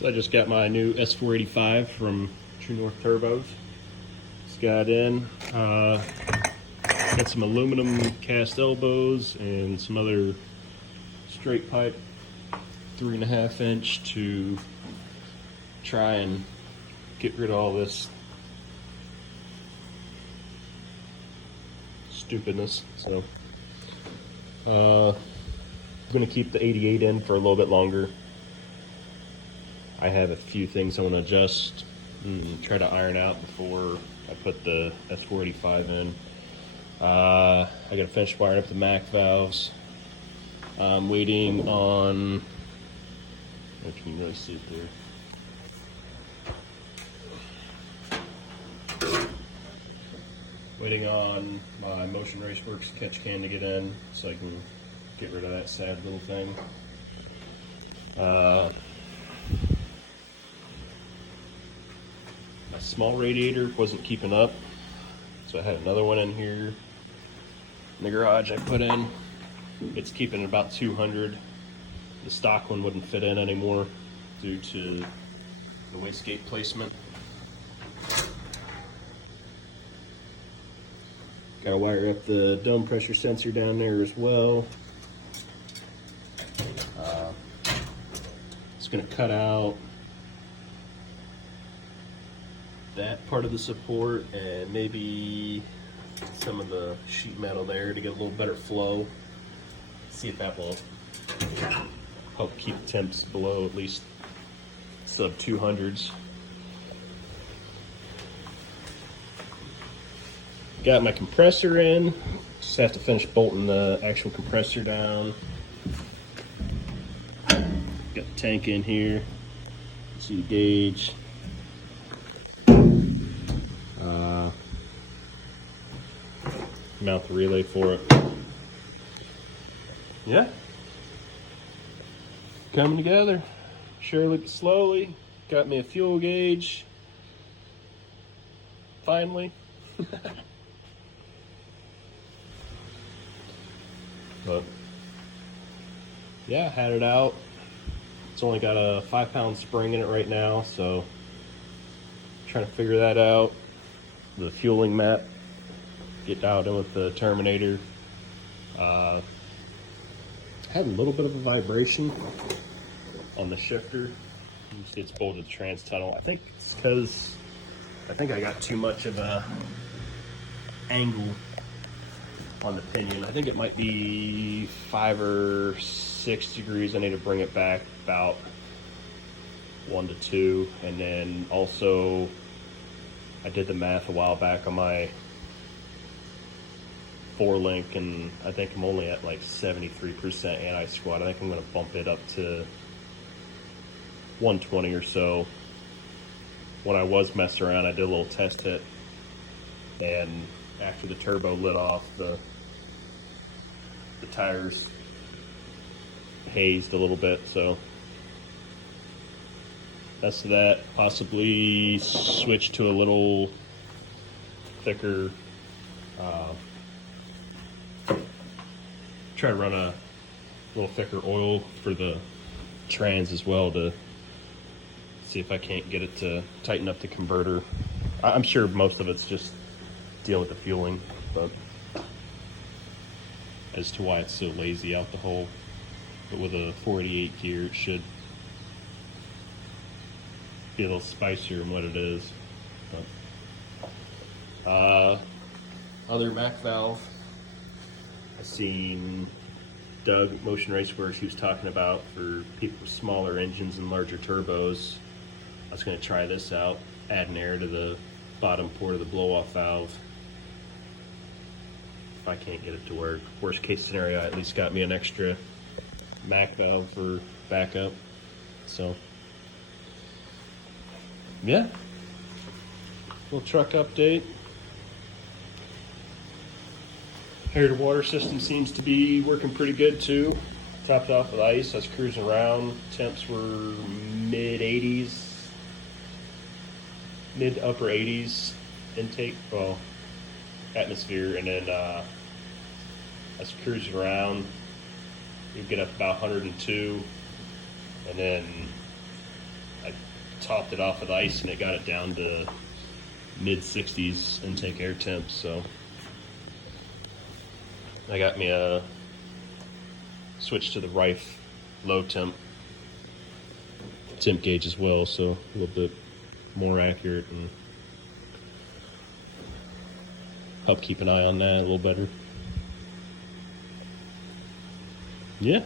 So I just got my new S485 from True North Turbos. Just got in. Got some aluminum cast elbows and some other straight pipe 3.5 inch to try and get rid of all this stupidness. So I'm gonna keep the 88 in for a little bit longer. I have a few things I want to adjust and try to iron out before I put the S485 in. I gotta finish wiring up the MAC valves. I'm waiting on, if you can really see it there. Waiting on my Motion Raceworks catch can to get in so I can get rid of that sad little thing. My small radiator wasn't keeping up, so I had another one in here in the garage I put in. It's keeping about 200. The stock one wouldn't fit in anymore due to the wastegate placement. Gotta wire up the dome pressure sensor down there as well. It's gonna cut out that part of the support and maybe some of the sheet metal there to get a little better flow. See if that will help keep temps below at least sub 200s. Got my compressor in, just have to finish bolting the actual compressor down. Got the tank in here, see the gauge. Mount the relay for it. Yeah, coming together. Surely slowly. Got me a fuel gauge. Finally. But yeah, had it out. It's only got a 5-pound spring in it right now, so trying to figure that out. The fueling map, get dialed in with the terminator. Had a little bit of a vibration on the shifter. You see it's bolted to trans tunnel. I think it's because I got too much of a angle on the pinion. I think it might be 5 or 6 degrees. I need to bring it back about 1 to 2. And then also I did the math a while back on my 4-link, and I think I'm only at like 73% anti-squat. I think I'm going to bump it up to 120 or so. When I was messing around, I did a little test hit, and after the turbo lit off, the tires hazed a little bit, so that's that. Possibly switch to a little thicker, try to run a little thicker oil for the trans as well to see if I can't get it to tighten up the converter. I'm sure most of it's just dealing with the fueling, but as to why it's so lazy out the hole. But with a 488 gear, it should be a little spicier than what it is. But, other MAC valve, I seen Doug Motion Raceworks, he was talking about for people with smaller engines and larger turbos. I was going to try this out, adding air to the bottom port of the blow-off valve. If I can't get it to work, worst case scenario, I at least got me an extra MAC valve for backup. So yeah, little truck update. Air to water system seems to be working pretty good too. Topped off with ice. I was cruising around. Temps were mid 80s, mid to upper 80s intake, well, atmosphere, and then I was cruising around. You'd get up about 102, and then I'd topped it off with ice and it got it down to mid 60s intake air temps. So I got me a switch to the Rife low temp gauge as well, so a little bit more accurate and help keep an eye on that a little better. Yeah,